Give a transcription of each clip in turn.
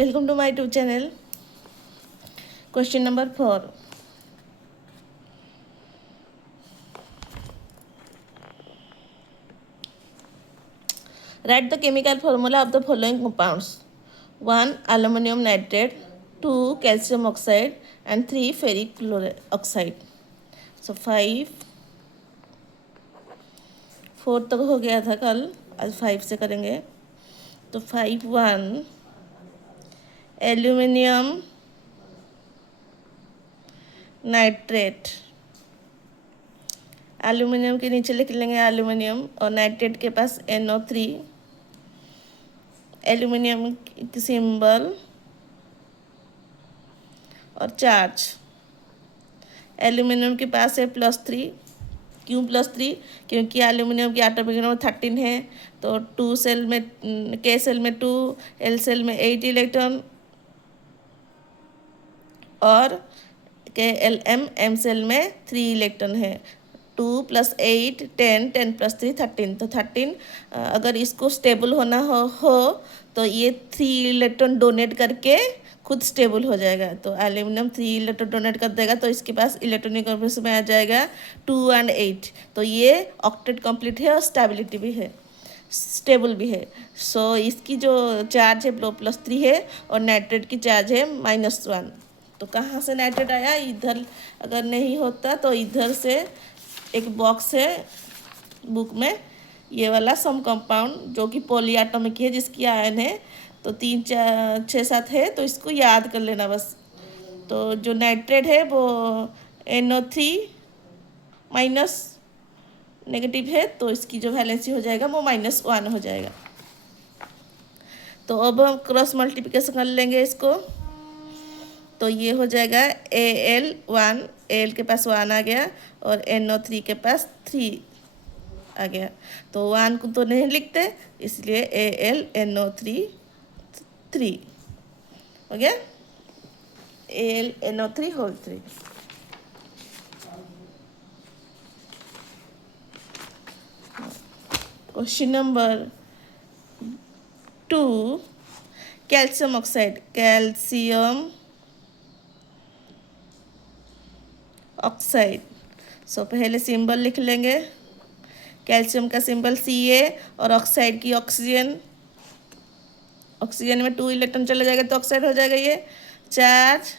Welcome to my YouTube channel. Question number 4. Write the chemical formula of the following compounds. 1. Aluminum nitrate, 2. Calcium oxide and 3. Ferric oxide. So 5 4 तक हो गया था कल, आज 5 से करेंगे. तो 5 1 एल्यूमिनियम नाइट्रेट, एल्यूमिनियम के नीचे लिख लेंगे एल्यूमिनियम और नाइट्रेट के पास NO3. एल्यूमिनियम की सिंबल और चार्ज. एल्यूमिनियम के पास है +3. क्यों +3? क्योंकि एल्यूमिनियम की एटॉमिक नंबर 13 है. तो K सेल में 2, L सेल में 8 इलेक्ट्रॉन और KLM M सेल में 3 इलेक्ट्रॉन है. 2 + 8 10, 10 + 3 13. तो 13 अगर इसको स्टेबल होना हो तो ये 3 इलेक्ट्रॉन डोनेट करके खुद स्टेबल हो जाएगा. तो एल्यूमिनियम 3 इलेक्ट्रॉन डोनेट कर देगा तो इसके पास इलेक्ट्रॉनिक कॉन्फिगरेशन में आ जाएगा 2 और 8. तो ये ऑक्टेट कंप्लीट है और स्टेबिलिटी भी है, स्टेबल भी है. सो इसकी जो चार्ज है +3 है और नाइट्रेट की चार्ज है -1. तो कहाँ से नाइट्रेट आया? इधर अगर नहीं होता तो इधर से एक बॉक्स है बुक में, ये वाला सम कंपाउंड जो कि पॉलीएटॉमिक है, जिसकी आयन है तो 3 4 6 7 है. तो इसको याद कर लेना बस. तो जो नाइट्रेट है वो NO3 माइनस नेगेटिव है तो इसकी जो वैलेंसी हो जाएगा वो -1 हो जाएगा. तो अब हम क्रॉस मल्टीप्लिकेशन कर लेंगे इसको. तो ये हो जाएगा Al1, Al के पास 1 आ गया और NO3 के पास 3 आ गया. तो 1 को तो नहीं लिखते, इसलिए AlNO3 3 हो गया. AlNO3 whole 3. Question number 2 calcium oxide. Calcium oxide. So पहले सिंबल लिख लेंगे. कैल्शियम का सिंबल Ca और ऑक्साइड की ऑक्सीजन. ऑक्सीजन में 2 इलेक्ट्रॉन चले जाएगा तो ऑक्साइड हो जाएगा ये. चार्ज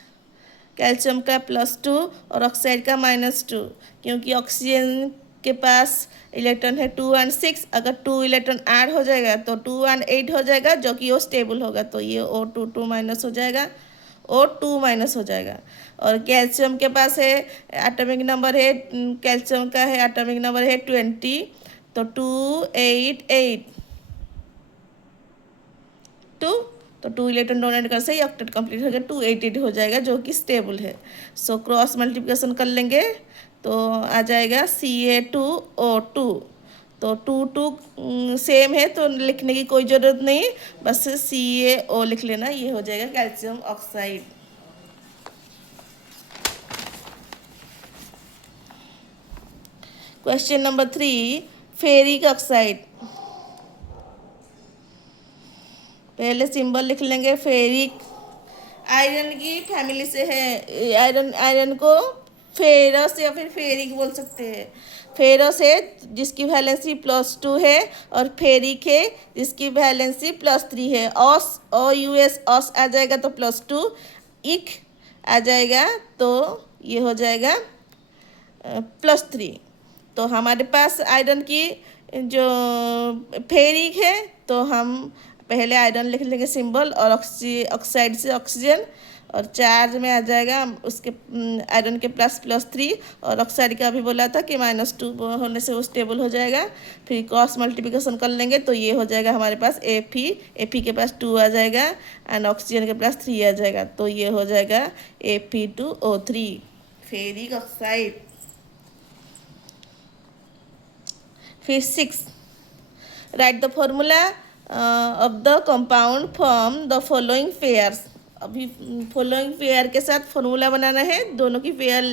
कैल्शियम का +2 और ऑक्साइड का -2. क्योंकि ऑक्सीजन के पास इलेक्ट्रॉन है 2 और 6. अगर 2 इलेक्ट्रॉन ऐड हो जाएगा तो 2 और 8 हो जाएगा, जो कि वो स्टेबल होगा. तो ये O2 2 माइनस हो जाएगा, O2 माइनस हो जाएगा. और कैल्शियम के पास है एटॉमिक नंबर है, कैल्शियम का है एटॉमिक नंबर है 20. तो 2 8 8 2. तो 2 इलेक्ट्रॉन डोनेट कर से ही ऑक्टेट कंप्लीट हो गया. 2 8 8 हो जाएगा जो कि स्टेबल है. सो क्रॉस मल्टीप्लिकेशन कर लेंगे तो आ जाएगा Ca2O2. तो 2 2 सेम है तो लिखने की कोई ज़रूरत नहीं, बस CaO लिख लेना. ये हो जाएगा calcium oxide. Question number 3 ferric oxide. पहले सिंबल लिख लेंगे फेरिक. आयरन की फैमिली से है. आयरन को फेरस या फिर फेरिक बोल सकते हैं. फेरस है जिसकी वैलेंसी +2 है और फेरिक है जिसकी वैलेंसी +3 है. OS आ जाएगा तो +2, इक आ जाएगा तो ये हो जाएगा +3. तो हमारे पास आयरन की जो फेरिक है तो हम पहले आयरन लिख लेंगे सिंबल और ऑक्साइड से ऑक्सीजन. और चार्ज में आ जाएगा उसके आयरन के +3 और ऑक्साइड का भी बोला था कि -2 होने से वो स्टेबल हो जाएगा. फिर क्रॉस मल्टीप्लिकेशन कर लेंगे तो ये हो जाएगा हमारे पास Fe के पास 2 आ जाएगा एंड ऑक्सीजन के पास 3 आ जाएगा. तो ये हो जाएगा Fe2O3 फेरिक ऑक्साइड. फिर 6 right the formula of the compound from the following pairs. अभी फॉलोइंग पेयर के साथ फॉर्मूला बनाना है. दोनों की पेयर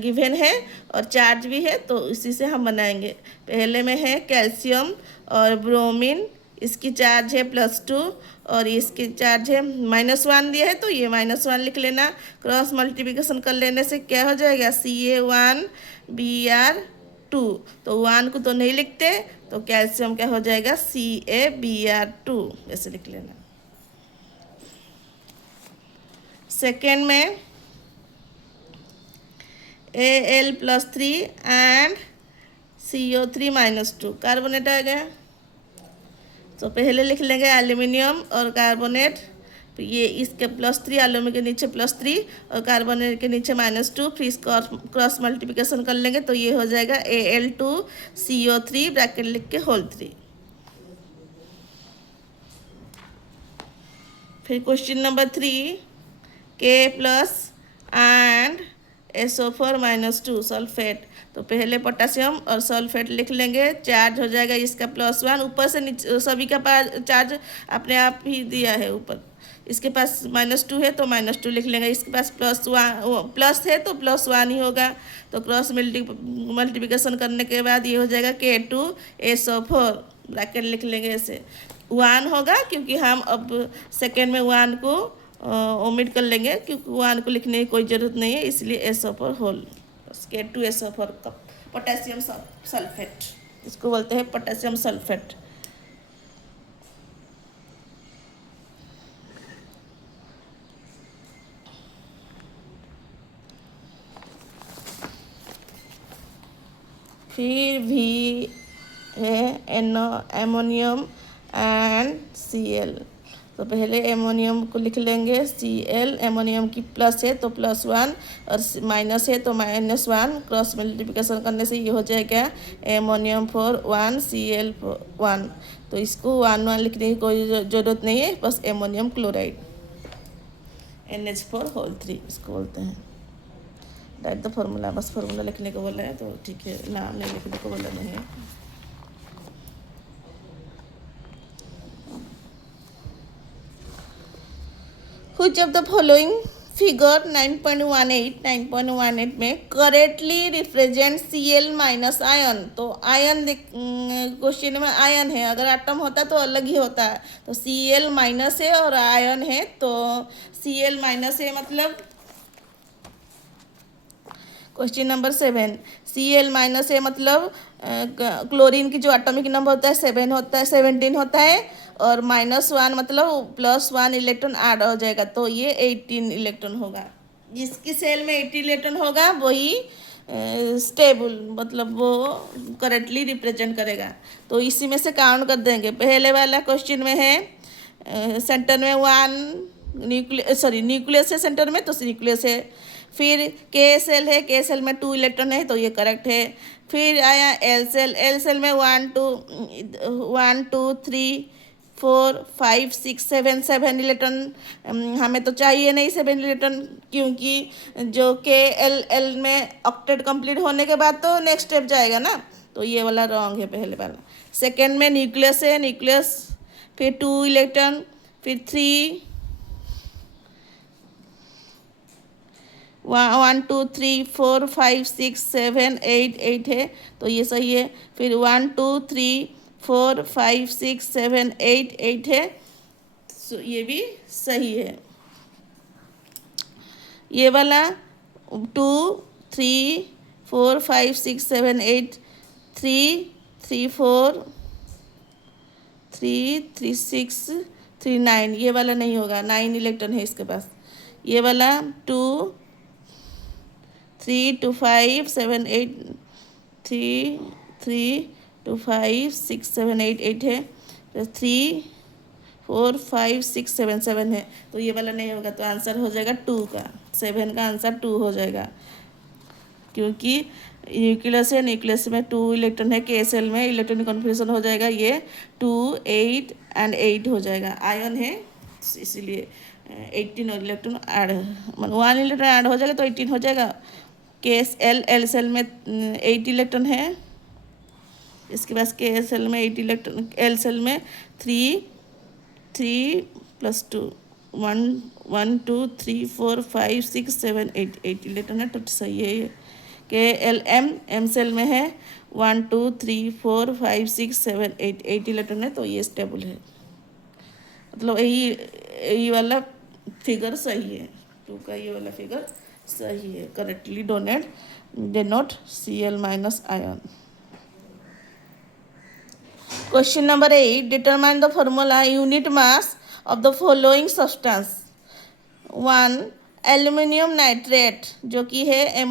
गिवन है और चार्ज भी है तो इसी से हम बनाएंगे. पहले में है कैल्शियम और ब्रोमीन, इसकी चार्ज है +2 और इसकी चार्ज है -1 दिया है, तो ये -1 लिख लेना। क्रॉस मल्टीप्लिकेशन कर लेने से क्या हो जाएगा, Ca1 Br2। तो 1 को तो नहीं लिखते, तो कैल्शियम क्या हो जाएगा, CaBr2 ऐसे लिख लेना। सेकेंड में Al+3 एंड CO3 -2 कार्बोनेट आ गया। तो पहले लिख लेंगे एल्यूमिनियम और कार्बोनेट, तो ये इसके +3, एल्यूमिनियम के नीचे +3 और कार्बोनेट के नीचे -2, फिर इसको क्रॉस मल्टीप्लिकेशन कर लेंगे तो ये हो जाएगा Al2CO3 ब्रैकेट लिख के (3). फिर question number 3, K+ and SO4 -2 sulphate. तो पहले पोटेशियम और सल्फेट लिख लेंगे, चार्ज हो जाएगा इसका +1, ऊपर से नीचे सभी का पास चार्ज अपने आप ही दिया है ऊपर। इसके पास -2 है तो -2 लिख लेंगे, इसके पास प्लस है तो +1 ही होगा। तो क्रॉस मल्टीप्लिकेशन करने के बाद ये हो जाएगा K2SO4 ब्रैकेट लिख लेंगे ऐसे। 1 होगा क्योंकि हम अब सेकेंड में 1 को ओमिट कर लेंगे, क्योंकि 1 को लिखने की कोई ज़रूरत नहीं है, इसलिए SO4 होल K2SO4 का पोटेशियम सल्फेट, इसको बोलते हैं पोटेशियम सल्फेट। फिर भी है एमोनियम एंड Cl। तो पहले एमोनियम को लिख लेंगे Cl, एमोनियम की प्लस है तो +1 और माइनस है तो -1, क्रॉस मल्टीप्लिकेशन करने से ये हो जाएगा एमोनियम 1 Cl 1। तो इसको 1 लिखने की कोई ज़रूरत नहीं है, बस एमोनियम क्लोराइड NH4 (3) इसको बोलते हैं। राइट द फॉर्मूला, बस फॉर्मूला लिखने को बोला है तो ठीक है, नाम नहीं लिखने को बोला नहीं है। Which of the following figure 9.18 में correctly represent Cl minus ion. तो आयन क्वेश्चन में आयन है, अगर एटम होता तो अलग ही होता है। तो Cl माइनस है और आयन है, तो Cl माइनस है मतलब क्वेश्चन नंबर 7, Cl माइनस है मतलब क्लोरीन की जो एटॉमिक नंबर होता है 17 होता है, और -1 मतलब +1 इलेक्ट्रॉन ऐड हो जाएगा, तो ये 18 इलेक्ट्रॉन होगा। जिसकी सेल में 18 इलेक्ट्रॉन होगा वही स्टेबल, मतलब वो करेक्टली रिप्रेजेंट करेगा। तो इसी में से काउंट कर देंगे। पहले वाला क्वेश्चन में है सेंटर में 1 न्यूक्लियस है सेंटर में, तो न्यूक्लियस है। फिर K सेल है, K सेल में 2 इलेक्ट्रॉन है, तो ये करेक्ट है। फिर आया L सेल में 1 2 3 4 5 6 7 इलेक्ट्रॉन हमें तो चाहिए नहीं 7 इलेक्ट्रॉन, क्योंकि जो L में ऑक्टेट कंप्लीट होने के बाद तो नेक्स्ट स्टेप जाएगा ना, तो ये वाला रॉन्ग है पहले वाला। सेकेंड में न्यूक्लियस है, न्यूक्लियस फिर 2 इलेक्ट्रॉन, फिर 3 1 2 3 4 5 6 7 8 है, तो ये सही है। फिर 1 2 3 4 5 6 7 8 है, तो ये भी सही है। ये वाला 2 3 4 5 6 7 8 3 3 4 3 3 6 3 9, ये वाला नहीं होगा, 9 इलेक्ट्रॉन है इसके पास। ये वाला 2 3 2 5 7 8 3 3 2 5 6 7 8 है, फिर 3 4 5 6 7 है, तो ये वाला नहीं होगा। तो आंसर हो जाएगा 2 का, 7 का आंसर 2 हो जाएगा, क्योंकि न्यूक्लियस है, न्यूक्लियस में 2 इलेक्ट्रॉन है, K सेल में इलेक्ट्रॉनिक कन्फर्मेशन हो जाएगा, ये 2 8 एंड 8 हो जाएगा। आयन है इसीलिए 18 इलेक्ट्रॉन ऐड, मतलब 1 इलेक्ट्रॉन ऐड हो जाएगा तो 18 हो जाएगा। L सेल में 8 इलेक्ट्रॉन है, इसके पास K सेल में 8 इलेक्ट्रॉन, L सेल में 3 + 2 1 2 3 4 5 6 7 8 इलेक्ट्रॉन है, तो सही है ये। के एल एम एम सेल में है 1 2 3 4 5 6 7 8 8 इलेक्ट्रॉन है, तो ये स्टेबल है। मतलब यही वाला फिगर सही है, 2 का ये वाला फिगर सही है, correctly denote Cl minus ion. Question number 8, determine the formula unit mass of the following substance. 1 aluminium nitrate, जो कि है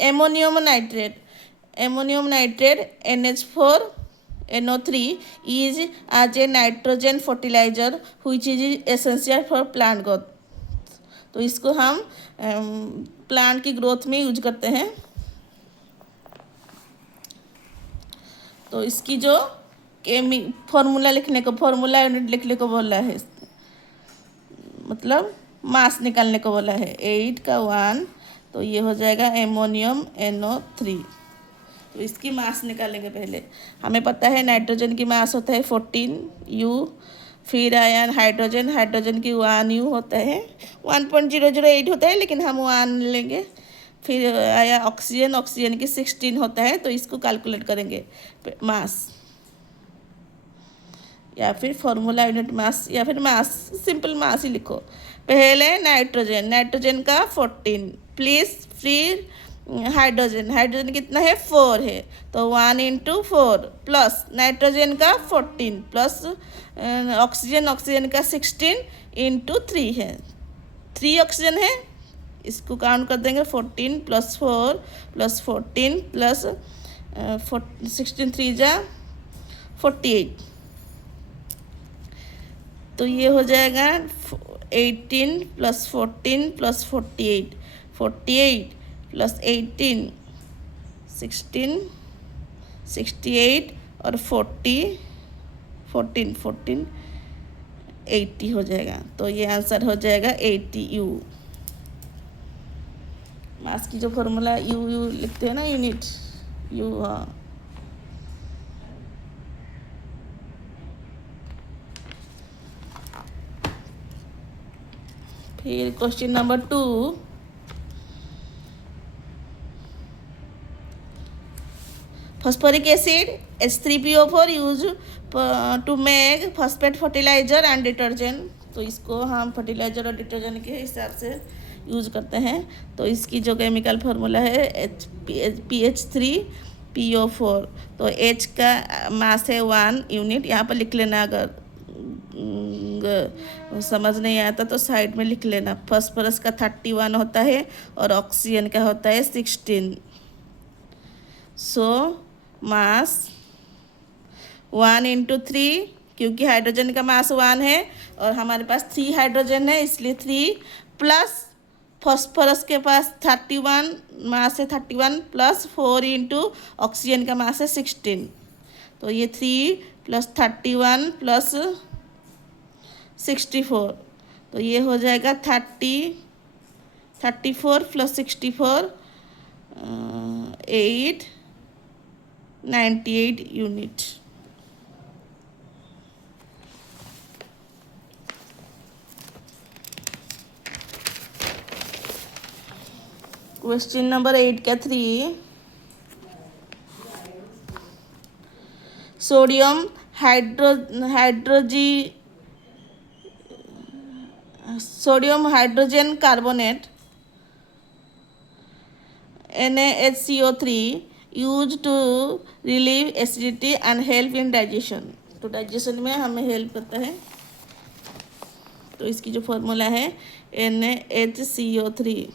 ammonium nitrate NH4NO3 is as a nitrogen fertiliser which is essential for plant growth. तो इसको हम plant की growth में use करते हैं। तो इसकी जो फॉर्मूला यूनिट लिखने को बोला है, मतलब मास निकालने को बोला है। 8 का 1, तो ये हो जाएगा एमोनियम NO3। तो इसकी मास निकालेंगे। पहले हमें पता है नाइट्रोजन की मास होता है 14U, फिर आया हाइड्रोजन की 1U होता है, 1.008 होता है, लेकिन हम 1 लेंगे। फिर आया ऑक्सीजन की 16 होता है, तो इसको कैलकुलेट करेंगे मास, या फिर फॉर्मूला यूनिट मास, या फिर मास, सिंपल मास ही लिखो। पहले नाइट्रोजन का 14 प्लीज, फिर हाइड्रोजन कितना है 4 है, तो 1 × 4 प्लस नाइट्रोजन का 14 प्लस ऑक्सीजन का 16 × 3 है, 3 ऑक्सीजन है, इसको काउंट कर देंगे। 14 + 4 + 14 प्लस 16 3 जा 48, तो ये हो जाएगा 18 + 14 + 48, 48 + 18 16 68 और 14 80 हो जाएगा। तो ये आंसर हो जाएगा 80U। मास की जो फॉर्मूला यू लिखते हैं ना, यूनिट यू। हाँ, फिर question number 2, phosphoric acid H3PO4 use to make phosphate fertiliser and detergent. तो इसको हम फर्टिलाइजर और डिटर्जेंट के हिसाब से यूज करते हैं। तो इसकी जो केमिकल फार्मूला है PH3PO4। तो H का मास है 1 यूनिट, यहाँ पर लिख लेना, अगर समझ नहीं आता तो साइड में लिख लेना। फास्फोरस का 31 होता है और ऑक्सीजन का होता है 16। सो मास 1 × 3, क्योंकि हाइड्रोजन का मास 1 है और हमारे पास 3 हाइड्रोजन है, इसलिए 3 प्लस फॉस्फोरस के पास 31 मास है 31 प्लस 4 × ऑक्सीजन का मास है 16। तो ये 3 + 31 + 64, तो ये हो जाएगा 34 + 64 98 यूनिट। क्वेश्चन नंबर 8 का 3, sodium hydrogen carbonate NaHCO3 use to relieve acidity and help in digestion. तो डाइजेशन में हमें हेल्प करता है। तो इसकी जो फॉर्मूला है NaHCO3,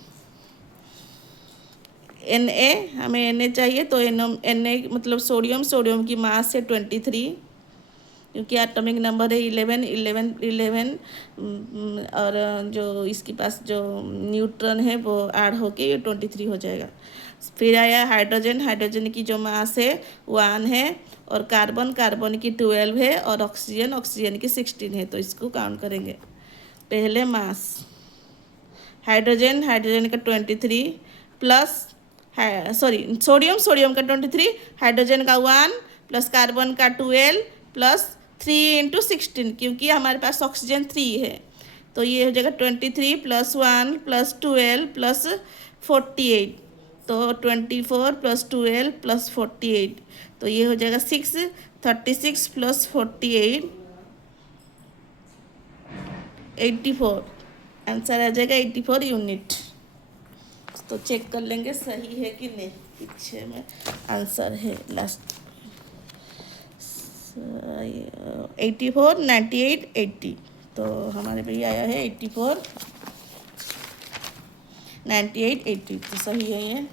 हमें Na चाहिए, तो Na मतलब सोडियम की मास है 23, क्योंकि एटॉमिक नंबर है 11 और जो इसके पास जो न्यूट्रॉन है वो ऐड होके ये 23 हो जाएगा। फिर आया हाइड्रोजन की जो मास है 1 है, और कार्बन की 12 है, और ऑक्सीजन की 16 है। तो इसको काउंट करेंगे। पहले मास हाइड्रोजन का 23 प्लस सोडियम का 23, हाइड्रोजन का 1 प्लस कार्बन का 12 प्लस 3 × 16, क्योंकि हमारे पास ऑक्सीजन 3 है। तो ये हो जाएगा 23 + 1 + 12 + 48, तो 24 प्लस 12 प्लस 48, तो ये हो जाएगा 6, 36 प्लस 48 84, आंसर आ जाएगा 84 यूनिट। तो चेक कर लेंगे सही है कि नहीं, पीछे में आंसर है लास्ट 84, 98, 80, तो हमारे भैया आया है 84, 98, 80, तो सही है ये।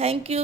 Thank you.